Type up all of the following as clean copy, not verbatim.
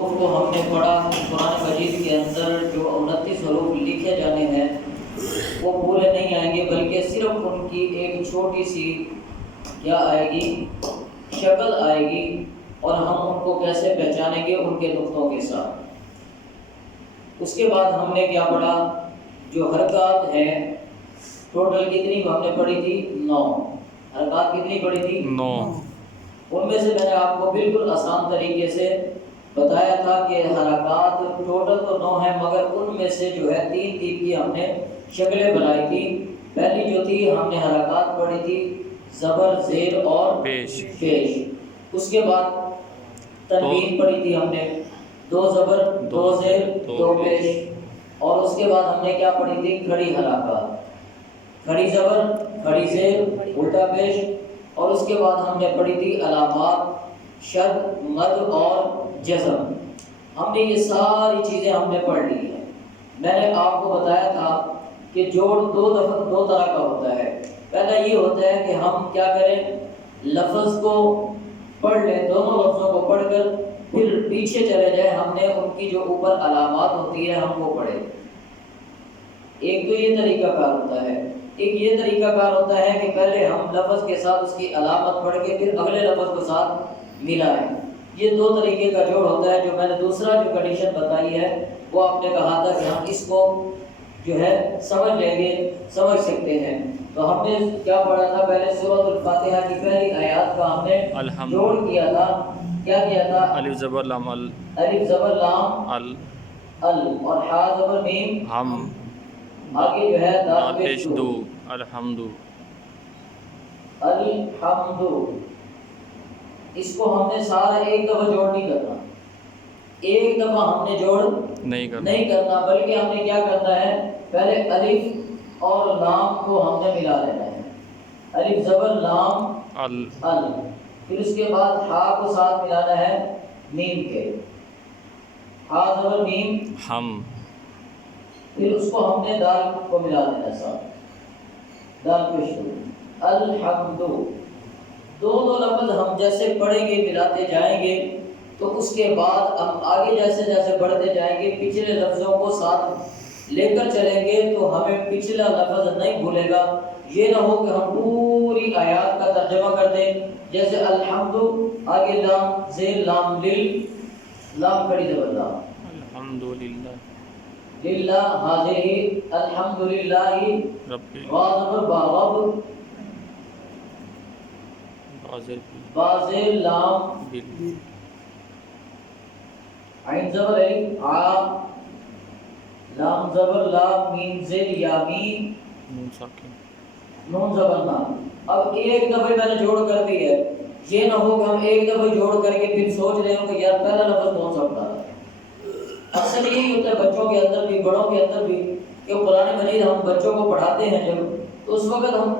حروف کو ہم نے پڑھا کہ قرآن مجید کے اندر جو 29 حروف لکھے جانے ہیں وہ پورے نہیں آئیں گے، بلکہ صرف ان کی ایک چھوٹی سی کیا آئے گی، شکل آئے گی، اور ہم ان کو کیسے پہچانیں گے ان کے نقطوں کے ساتھ۔ اس کے بعد ہم نے کیا پڑھا، جو حرکات ہیں ٹوٹل کتنی ہم نے پڑھی تھی، 9 حرکات کتنی پڑھی تھی، 9۔ ان میں سے میں نے آپ کو بالکل آسان طریقے سے بتایا تھا کہ حرکات ٹوٹل تو 9 ہیں، مگر ان میں سے جو ہے 3 کی ہم نے شکلیں بنائی تھی۔ پہلی جو تھی ہم نے حرکات پڑھی تھی زبر، زیر اور پیش۔ اس کے بعد تنوین پڑھی تھی ہم نے، 2 زبر 2 زیر 2 پیش، اور اس کے بعد ہم نے کیا پڑھی تھی، کھڑی حرکات، کھڑی زبر کھڑی زیر الٹا پیش، اور اس کے بعد ہم نے پڑھی تھی علامات، شد، مد اور جزم۔ ہم نے یہ ساری چیزیں ہم نے پڑھ لی ہیں۔ میں نے آپ کو بتایا تھا کہ جوڑ دو طرح کا ہوتا ہے۔ پہلا یہ ہوتا ہے کہ ہم کیا کریں، لفظ کو پڑھ لیں، دونوں لفظوں کو پڑھ کر پھر پیچھے چلے جائیں، ہم نے ان کی جو اوپر علامات ہوتی ہے ہم وہ پڑھیں۔ ایک تو یہ طریقہ کار ہوتا ہے، ایک یہ طریقہ کار ہوتا ہے کہ پہلے ہم لفظ کے ساتھ اس کی علامت پڑھ کے پھر اگلے لفظ کے ساتھ ملائیں۔ یہ 2 طریقے کا جوڑ ہوتا ہے۔ جو میں نے دوسرا جو کنڈیشن بتائی ہے وہ آپ نے کہا تھا کہ ہم اس کو جو ہے سمجھ لیں گے، سمجھ سکتے ہیں۔ تو ہم نے کیا پڑھا تھا، پہلے سورۃ الفاتحہ کی پہلی آیات کا ہم نے جوڑ کیا تھا۔ کیا کیا تھا، الف زبر لام ال، الف زبر لام ال، اور ہا زبر میم ہم، آگے جو ہے دال پیش دو، الحمد، الحمد۔ اس کو ہم نے سارا ایک دفعہ جوڑ نہیں کرنا، ایک دفعہ ہم نے جوڑ نہیں کرنا، بلکہ ہم نے کیا کرنا ہے، پہلے الف اور لام کو ہم نے ملا لینا ہے، الف زبر لام ال، پھر اس کے بعد ہا کو ساتھ ملانا ہے میم کے، ہا زبر میم ہم، پھر اس کو ہم نے دال کو ملا دینا ساتھ، دال پیش دو، الحمد۔ دونوں لفظ ہم جیسے پڑھیں گے ملاتے جائیں گے، تو اس کے بعد ہم آگے جیسے جیسے بڑھتے جائیں گے پچھلے لفظوں کو ساتھ لے کر چلیں گے، تو ہمیں پچھلا لفظ نہیں بھولے گا۔ یہ نہ ہو کہ ہم پوری آیات کا ترجمہ کر دیں، جیسے الحمد آگے لام زیر لام لل، لام کھڑی زبر لام، الحمدللہ، للہ حاضر ہی، الحمدللہ رب، با زبر با رب، بازر لام بل، عین زبر الف آ، لام زبر لام، میم زیر یا میم، نون ساکن، نون زبر نا۔ اب ایک دفعہ میں نے جوڑ کر دی ہے، یہ نہ ہو کہ ہم ایک دفعہ جوڑ کر کے پھر سوچ رہے ہوں کہ یار پہلا لفظ کون سا ہوتا ہے۔ اکثر یہی ہوتا ہے بچوں کے اندر بھی، بڑوں کے اندر بھی، کہ قرآن مجید ہم بچوں کو پڑھاتے ہیں جب، تو اس وقت ہم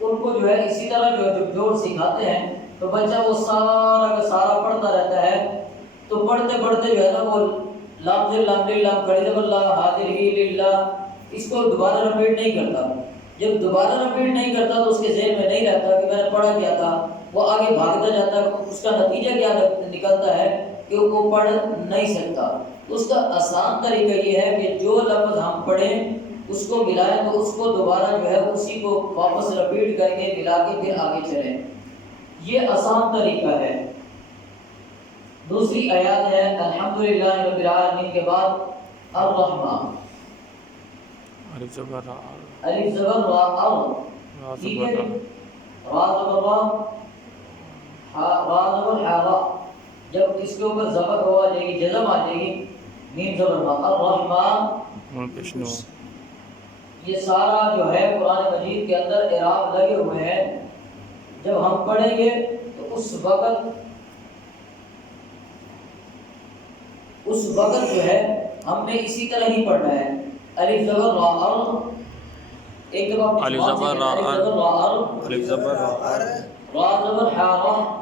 ان کو جو ہے اسی طرح جو جوڑ سکھاتے ہیں، تو بچہ وہ سارا کا سارا پڑھتا رہتا ہے، تو پڑھتے پڑھتے جو ہے نا وہ لام زیر لام لل لام کھڑی زبر لا حاضر ہی للہ، اس کو دوبارہ رپیٹ نہیں کرتا۔ جب دوبارہ رپیٹ نہیں کرتا تو اس کے ذہن میں نہیں رہتا کہ میں نے پڑھا کیا تھا، وہ آگے بھاگتا جاتا ہے، اس کا نتیجہ کیا نکلتا ہے کہ وہ پڑھ نہیں سکتا۔ اس کا آسان طریقہ یہ ہے کہ جو لفظ ہم پڑھیں اس کو ملائیں، تو اس کو دوبارہ جو ہے اسی کو واپس رپیٹ کر کے ملا کے پھر آگے چلیں، یہ آسان طریقہ ہے۔ دوسری آیات ہے الحمدللہ رب العالمین کے بعد الرحمن، الف زبر را، الف زبر را ار، را ٹھیک زبر ہے، را، را زبر را، را زبر ہا را، جب اس کے اوپر زبر ہو آ جائے گی، جزم آ جائے گی، میم زبر را، الرحمن، نون پیش نو، یہ سارا جو ہے قرآن مجید کے اندر اعراب لگے ہوئے ہیں۔ جب ہم پڑھیں گے تو اس وقت جو ہے ہم نے اسی طرح ہی پڑھنا ہے، الف زبر را ار، ایک دفعہ الف زبر را ار، الف زبر را ار، را زبر ہا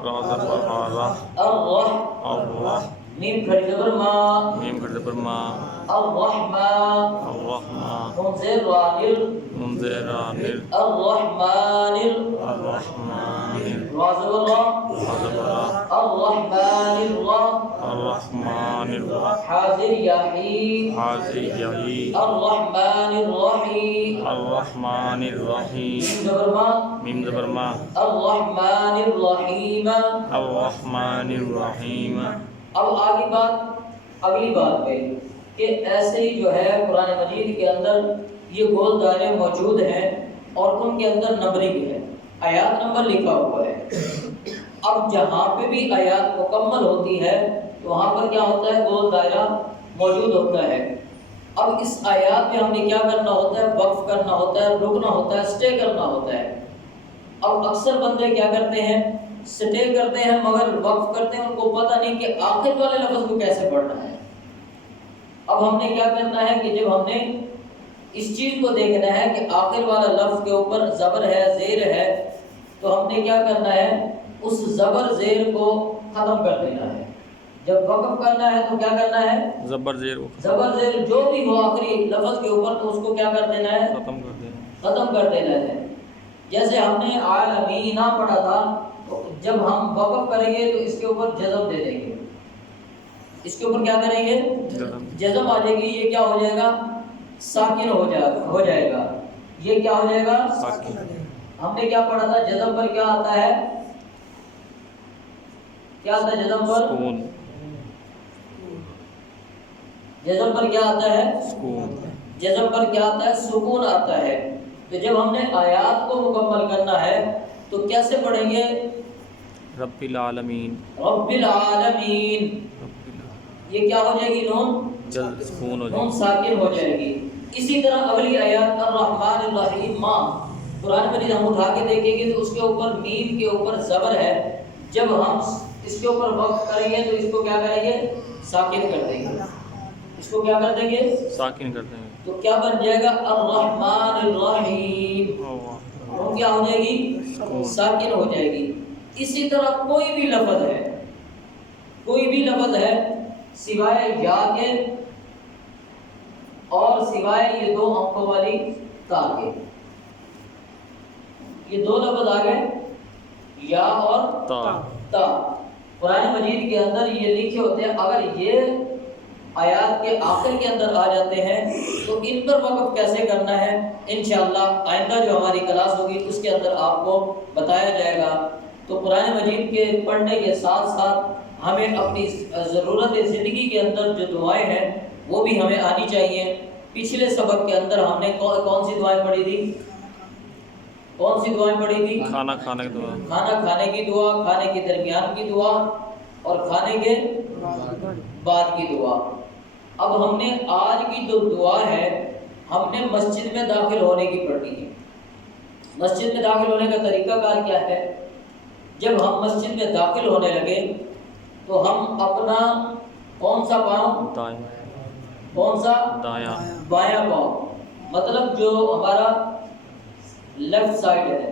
را زبر ہا را، الرح، الرح، میم کھڑی زبر ما، میم کھڑی زبر ما، الرحمن، الرحمن، نون زیر را نر، نون زیر را نر، الرحمن، الرحمن، را زبر را، را زبر را، الرحمن الرحیم، الرحمن الرحمن الرحیم حاضر یحیی حاضر یحیی الرحمن الرحیم الرحمن الرحیم میم زبر ما میم زبر ما الرحمن الرحیم. الرحمن الرحیم. اب اگلی بات پہ کہ ایسے ہی جو ہے قرآن مجید کے اندر یہ گول دائرے موجود ہیں اور ان کے اندر نمبرنگ ہے، آیات نمبر لکھا ہوا ہے. اب جہاں پہ بھی آیات مکمل ہوتی ہے تو وہاں پر کیا ہوتا ہے؟ گول دائرہ موجود ہوتا ہے. اب اس آیات پہ ہم نے کیا کرنا ہوتا ہے؟ وقف کرنا ہوتا ہے، رکنا ہوتا ہے، سٹے کرنا ہوتا ہے. اب اکثر بندے کیا کرتے ہیں؟ سٹے کرتے ہیں مگر وقف کرتے ہیں، ان کو پتہ نہیں کہ آخر والے لفظ کو کیسے پڑھنا ہے. اب ہم نے کیا کرنا ہے کہ جب ہم نے اس چیز کو دیکھنا ہے کہ آخر والا لفظ کے اوپر زبر ہے، زیر ہے، تو ہم نے کیا کرنا ہے؟ اس زبر زیر کو ختم کر دینا ہے. جب وقف کرنا ہے تو کیا کرنا ہے؟ زبر زیر زبر زیر جو بھی ہو آخری لفظ کے اوپر تو اس کو کیا کر دینا ہے؟ ختم کر دینا. ختم کر دینا ہے. جیسے ہم نے عالمینا پڑھا تھا، تو جب ہم وقف کریں گے تو اس کے اوپر جزم دے دیں گے. اس کے اوپر کیا کریں گے؟ جزم آ جائے گی. یہ کیا ہو جائے گا؟ ساکن ہو جائے گا. یہ کیا ہو جائے گا؟ ساکن. ہم نے کیا پڑھا تھا؟ جزم پر کیا آتا ہے؟ کیا آتا ہے جزم پر؟ سکون. جزم پر کیا آتا ہے؟ سکون. جزم پر کیا آتا ہے؟ سکون آتا ہے. تو جب ہم نے آیات کو مکمل کرنا ہے تو کیسے پڑھیں گے؟ رب العالمین. رب العالمین. یہ کیا ہو جائے گی؟ نون جلد سکون ہو نون جائے. ساکن ہو جائے گی. اسی طرح اگلی آیات الرحمن الرحیم ماں قرآن مجید ہم اٹھا کے دیکھیں گے تو اس کے اوپر میم کے اوپر زبر ہے. جب ہم اس کے اوپر وقف کریں گے تو اس کو کیا کریں گے؟ ساکن کر دیں گے. اس کو کیا کر دیں گے؟ ساکن کر دیں گے. تو کیا بن جائے گا؟ الرحمن الرحیم. وہ کیا ہو جائے گی؟ ساکن ہو جائے گی. اسی طرح کوئی بھی لفظ ہے سوائے یا کے اور سوائے یہ دو آنکھوں والی تا کے، یہ دو لفظ آ گئے یا اور تا. قرآن مجید کے اندر یہ لکھے ہوتے ہیں. اگر یہ آیات کے آخر کے اندر آ جاتے ہیں تو ان پر وقف کیسے کرنا ہے انشاءاللہ آئندہ جو ہماری کلاس ہوگی اس کے اندر آپ کو بتایا جائے گا. تو قرآن مجید کے پڑھنے کے ساتھ ساتھ ہمیں اپنی ضرورت زندگی کے اندر جو دعائیں ہیں وہ بھی ہمیں آنی چاہیے. پچھلے سبق کے اندر ہم نے کون سی دعائیں پڑھی تھی؟ کون سی دعائیں پڑھی تھی؟ کھانا کھانے کی دعا. کھانا کھانے کی دعا، کھانے کے درمیان کی دعا اور کھانے کے بعد کی دعا. اب ہم نے آج کی جو دعا ہے ہم نے مسجد میں داخل ہونے کی پڑھنی ہے. مسجد میں داخل ہونے کا طریقہ کار کیا ہے؟ جب ہم مسجد میں داخل ہونے لگے تو ہم اپنا کون سا پاؤں؟ دائیں. کون سا؟ دایاں. بایاں پاؤں. مطلب جو ہمارا لیفٹ سائڈ ہے،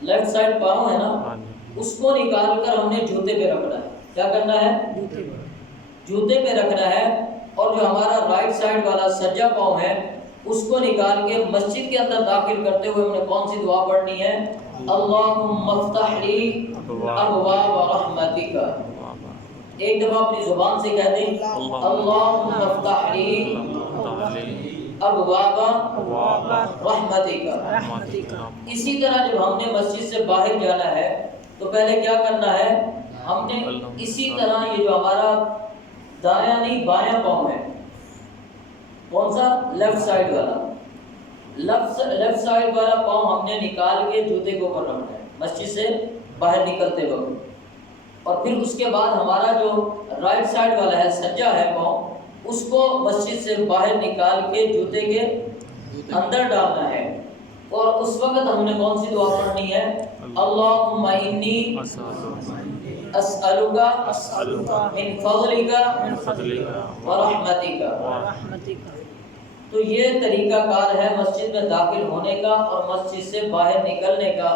لیفٹ سائڈ پاؤں ہے نا، اس کو نکال کر ہم نے جوتے پہ رکھنا ہے. کیا کرنا ہے؟ جوتے پہ رکھنا ہے. اور جو ہمارا رائٹ سائڈ والا سجا پاؤں ہے اس کو نکال کے مسجد کے اندر داخل کرتے ہوئے ہم نے کون سی دعا پڑھنی ہے؟ اللہم افتح لی ابواب رحمتک. ایک دفعہ اپنی زبان سے کہہ دیں اللہم افتح لی ابواب رحمتک. اسی طرح جب ہم نے مسجد سے باہر جانا ہے تو پہلے کیا کرنا ہے؟ ہم نے اسی طرح یہ جو ہمارا دایاں نہیں بایاں پاؤں ہے، کون سا؟ لیفٹ سائڈ والا. لیفٹ سائڈ والا پاؤں ہم نے نکال کے جوتے کے اوپر رکھنا ہے مسجد سے باہر نکلتے وقت. اور پھر اس کے بعد ہمارا جو رائٹ سائڈ والا ہے سجا ہے پاؤں، اس کو مسجد سے باہر نکال کے جوتے کے اندر ڈالنا ہے. اور اس وقت ہم نے کون سی دعا پڑھنی ہے؟ اللہم انی اسألک من فضلک ورحمتک. تو یہ طریقہ کار ہے مسجد میں داخل ہونے کا اور مسجد سے باہر نکلنے کا.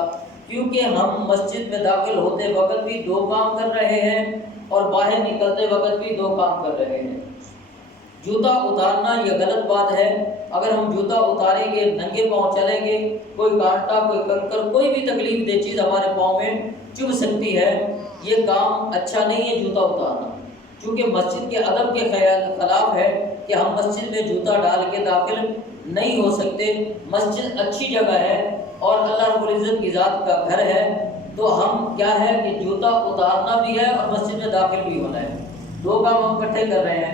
کیونکہ ہم مسجد میں داخل ہوتے وقت بھی دو کام کر رہے ہیں اور باہر نکلتے وقت بھی دو کام کر رہے ہیں. جوتا اتارنا یہ غلط بات ہے. اگر ہم جوتا اتاریں گے ننگے پاؤں چلیں گے، کوئی کانٹا، کوئی کنکر، کوئی بھی تکلیف دہ چیز ہمارے پاؤں میں چبھ سکتی ہے. یہ کام اچھا نہیں ہے جوتا اتارنا. چونکہ مسجد کے ادب کے خلاف ہے کہ ہم مسجد میں جوتا ڈال کے داخل نہیں ہو سکتے۔ مسجد اچھی جگہ ہے اور اللہ رب العزت کی ذات کا گھر ہے، تو ہم کیا ہے کہ جوتا اتارنا بھی ہے اور مسجد میں داخل بھی ہونا ہے، دو کام ہم اکٹھے کر رہے ہیں۔